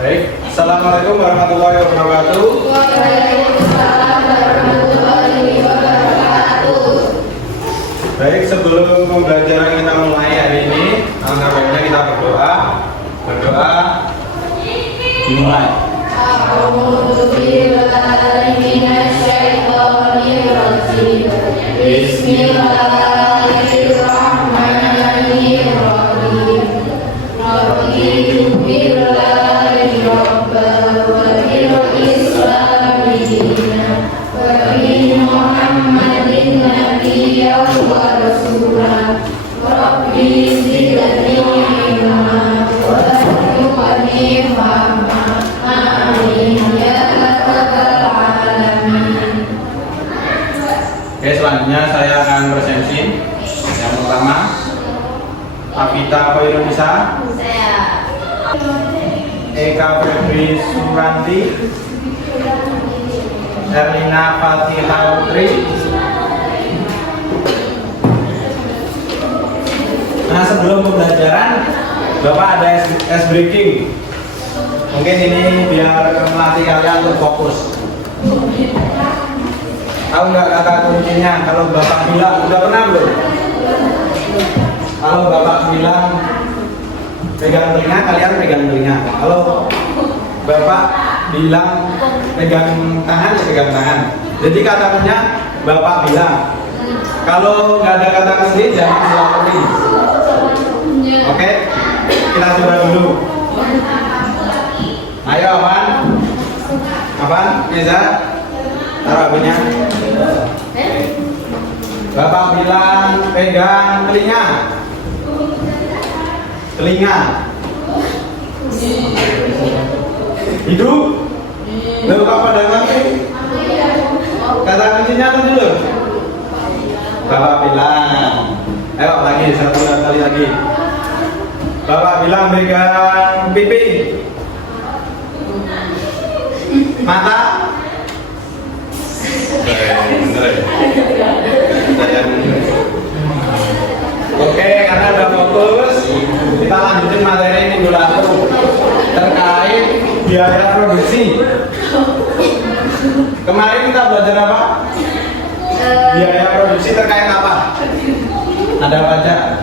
Baik, Assalamualaikum warahmatullahi wabarakatuh. Waalaikumsalam warahmatullahi wabarakatuh. Baik, sebelum pembelajaran kita mulai hari ini, alangkah baiknya kita berdoa. Berdoa dimulai. A'udzu billahi minasyaitonir rajim. Bismillahirrahmanirrahim. Rabbi billahi rabba wa bil islami dinan wa bi Muhammadin nabiyyan wa rasulan. Rabbi zidni ilma wa zidni fahma. Amin ya rabbal alamin. Oke, selanjutnya saya akan presentasi. Yang pertama, Afita Khairunisa, Eka Febri Suranti, Erlina Fatihah Putri. Nah, sebelum pembelajaran, Bapak ada ice breaking. Mungkin ini biar melatih kalian untuk fokus. Tahu nggak kata kuncinya? Kalau Bapak bilang, udah pernah belum? Kalau Bapak bilang pegang telinga, kalian pegang telinga. Kalau Bapak bilang pegang tangan, ya pegang tangan. Jadi kata kuncinya Bapak bilang. Kalau nggak ada kata kunci, jangan dilakukan. Oke, kita coba dulu. Ayo, Aman. Aman, bisa? Taruh HP-nya. Bapak bilang pegang telinga. Telinga. Hidup. Lalu apa dengan kata kuncinya apa dulu? Bapak bilang. Ayo lagi, satu kali lagi. Bapak bilang pegang pipi. Mata. Oke, karena udah fokus, kita lanjutin materi minggu lalu terkait biaya produksi. Kemarin kita belajar apa? Biaya produksi terkait apa? Ada apa aja?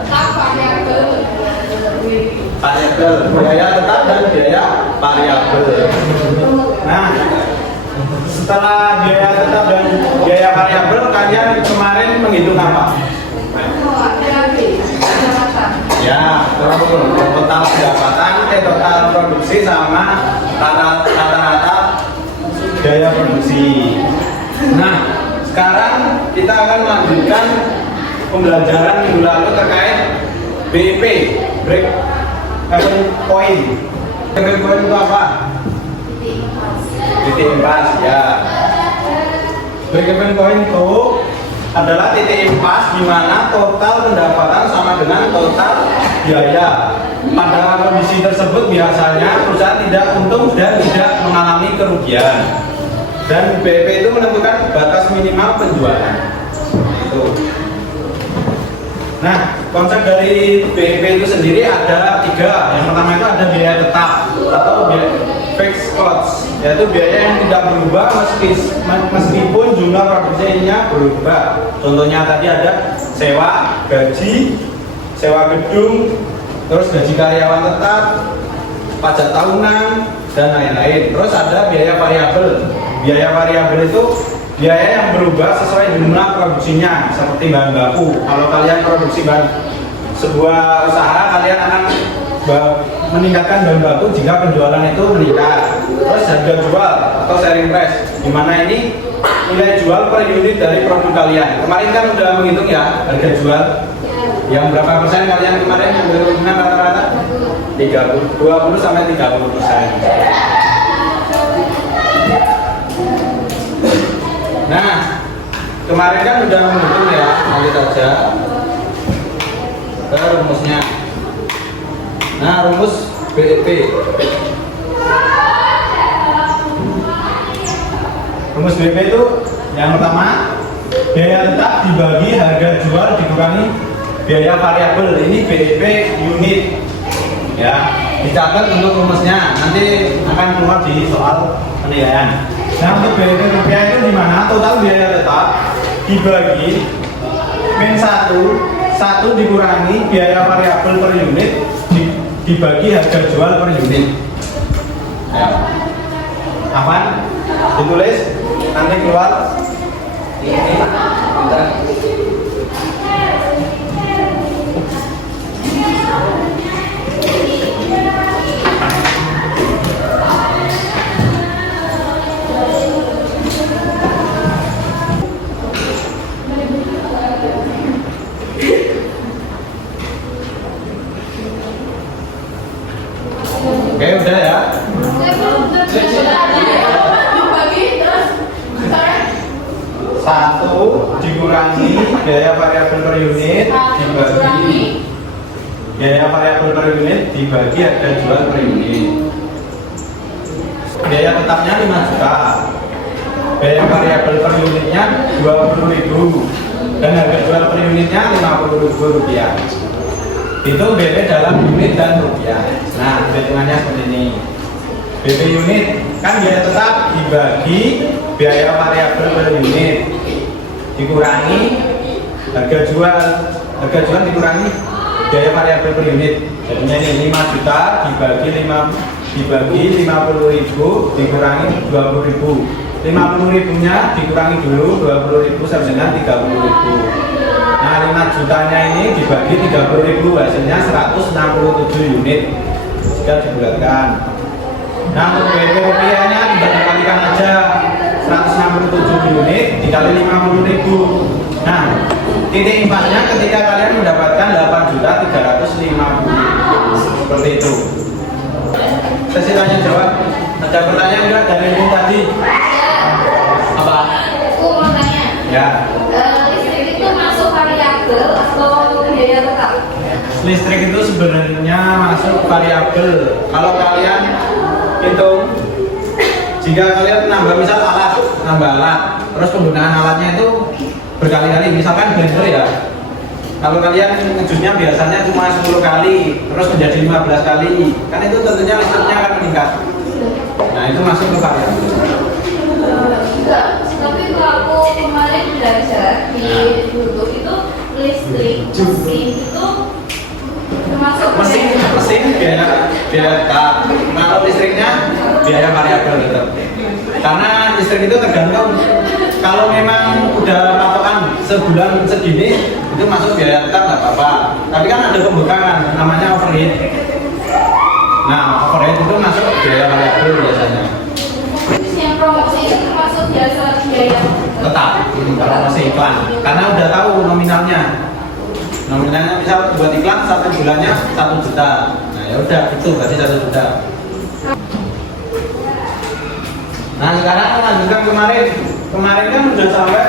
Variabel, biaya tetap dan biaya variabel. Nah, setelah biaya tetap dan biaya variabel, kalian kemarin menghitung apa? Ya, total pendapatan, total produksi sama rata-rata biaya produksi. Nah, sekarang kita akan melanjutkan pembelajaran minggu lalu terkait BEP, break even point. Break even point itu apa? Titik impas, ya. Break even point itu adalah titik impas di mana total pendapatan sama dengan total biaya. Pada kondisi tersebut biasanya perusahaan tidak untung dan tidak mengalami kerugian. Dan BEP itu menentukan batas minimal penjualan. Itu. Nah, konsep dari BEP itu sendiri ada 3. Yang pertama itu ada biaya tetap atau biaya fixed cost, yaitu biaya yang tidak berubah meskipun jumlah produksinya berubah. Contohnya tadi ada sewa, gaji, sewa gedung, terus gaji karyawan tetap, pajak tahunan, dan lain-lain. Terus ada biaya variabel. Biaya variabel itu biaya yang berubah sesuai jumlah produksinya, seperti bahan baku. Kalau kalian produksi sebuah usaha, kalian akan meningkatkan bahan baku jika penjualan itu meningkat. Terus harga jual atau selling price, di mana ini nilai jual per unit dari produk kalian. Kemarin kan udah menghitung ya harga jual. Yang berapa persen kalian kemarin yang berhubungan rata-rata? 20 sampai 30%. Nah, kemarin kan udah menghitung ya, lanjut aja ke rumusnya. Nah, rumus BEP. Rumus BEP itu yang pertama, biaya tetap dibagi harga jual dikurangi biaya variabel. Ini BEP unit. Ya, dicatat untuk rumusnya. Nanti muat di soal penilaian. Nah, untuk BEP rupiah itu di mana total biaya tetap dibagi min 1 dikurangi biaya variabel per unit dibagi harga jual per unit. Ya. Aman? Ditulis nanti keluar. Oke, udah ya. Satu dikurangi biaya variabel per unit dibagi biaya variabel per unit dibagi harga jual per unit. Biaya tetapnya 5 juta. Biaya variabel per unitnya 20.000 dan harga jual per unitnya 50.000 rupiah. Itu BP dalam unit dan rupiah. Nah, hitungannya seperti ini. BP unit kan biaya tetap dibagi biaya variabel per unit dikurangi harga jual dikurangi biaya variabel per unit. Jadinya ini 5 juta dibagi 50.000 dikurangi 20.000. 50.000 nya dikurangi dulu 20.000 sama dengan 30.000. Nah, 5 jutanya ini dibagi 30.000 hasilnya 167 unit jika dibulatkan. Nah, untuk BP rupiahnya tidak dikalikan aja 167 unit dikali 50.000. Nah, titik impasnya ketika kalian mendapatkan 8.350.000 seperti itu. Sesi tanya jawab. Ada pertanyaan enggak dari ini tadi? Apa? Aku mau tanya. Ya. Listrik itu masuk variabel atau biaya tetap? Listrik itu sebenarnya masuk variabel. Kalau kalian hitung, jika kalian nambah alat, terus penggunaan alatnya itu berkali-kali, misalkan blender ya. Kalau kalian ngejutnya biasanya cuma 10 kali, terus menjadi 15 kali, kan itu tentunya listriknya akan meningkat. Nah, itu masuk ke variabel. Enggak, tapi kalau aku kemarin belajar di YouTube itu listrik mesin itu termasuk mesin biaya tetap. Kalau listriknya biaya variabel tetap. Karena listrik itu tergantung. Kalau memang udah patokan sebulan segini itu masuk biaya tetap nggak apa-apa. Tapi kan ada pembekakan namanya overhead. Nah, overhead itu masuk biaya variabel biasanya. yang promosi itu termasuk biasa biaya Tetap kalau masih iklan. Karena udah tahu nominalnya. Nominalnya misal buat iklan 1 bulannya 1 juta. Nah, ya udah itu berarti 1 juta. Nah, sekarang lanjutkan kemarin. Kemarin kan udah sampai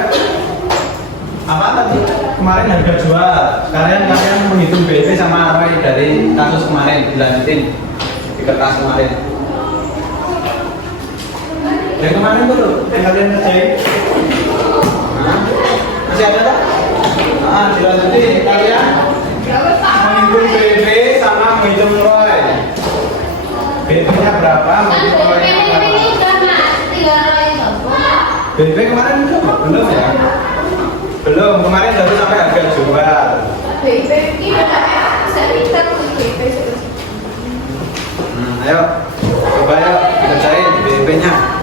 apa tadi? Kemarin harga jual. Kalian menghitung BP sama ROI dari kasus kemarin, dilanjutin di kertas kemarin. Yang kemarin dulu, yang kalian kerjain. Nah, masih ada tak? Nah, dilanjutin kalian menghitung BP sama menghitung ROI. BP-nya berapa? Menghitung ROI-nya berapa? BP kemarin belum ya? Belum, kemarin baru sampai harga jual. BP ini bisa kita BP Ayo, coba ya kerjain BP-nya.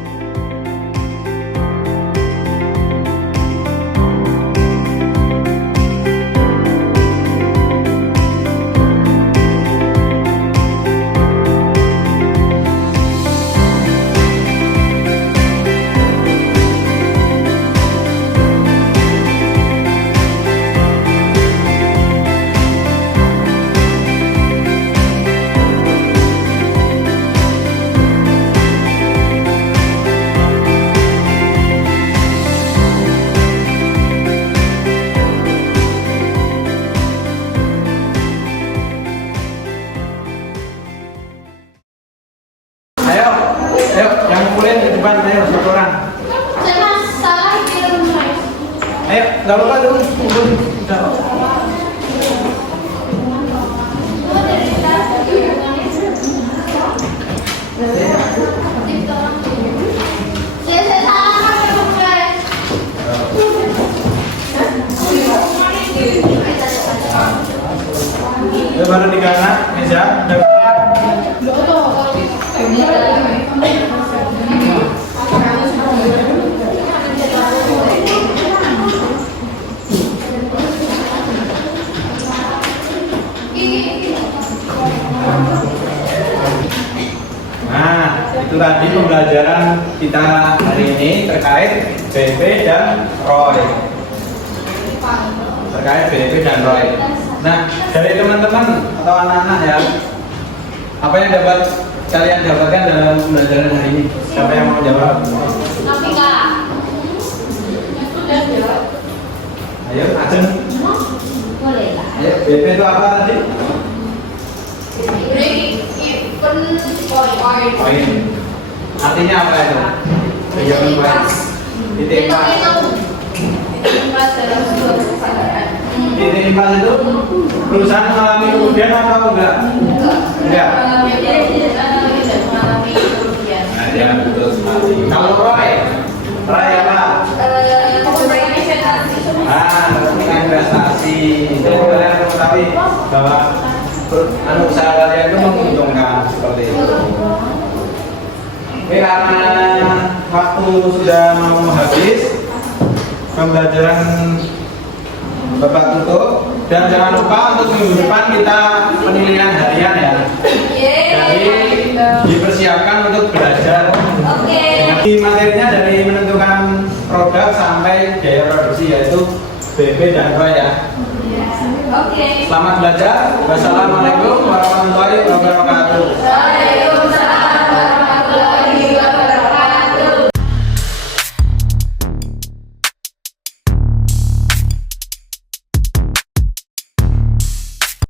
Ayo, yang ngumpulin di depan, ayo, 1 orang. Saya salah kirim mas. Ayo, nggak apa-apa dulu, kumpulin. Udah. Tiga Itu tadi pembelajaran kita hari ini terkait BP dan ROI. Terkait BP dan ROI. Nah, dari teman-teman atau anak-anak ya, apa yang dapat kalian dapatkan dalam pembelajaran hari ini? Siapa yang mau jawab? Nafika. Sudah jawab. Ayo, Ajeng. Boleh lah. Ayo, BP itu apa tadi? Poin. Artinya apa itu? Breaking point. Titik pas. Titik pas itu perusahaan mengalami kemudian atau enggak? Enggak. Nah, ya betul sekali. Kalau ROI, ROI apa? Kepentingan investasi. Jadi kalian mengetahui bahwa usaha kalian itu menguntungkan seperti itu. Oke, karena waktu sudah mau habis, pembelajaran Bapak tutup, dan jangan lupa untuk minggu depan kita penilaian harian ya. Jadi dipersiapkan untuk belajar. Di materinya dari menentukan produk sampai biaya produksi, yaitu BP dan ROI ya. Selamat belajar. Wassalamualaikum warahmatullahi wabarakatuh.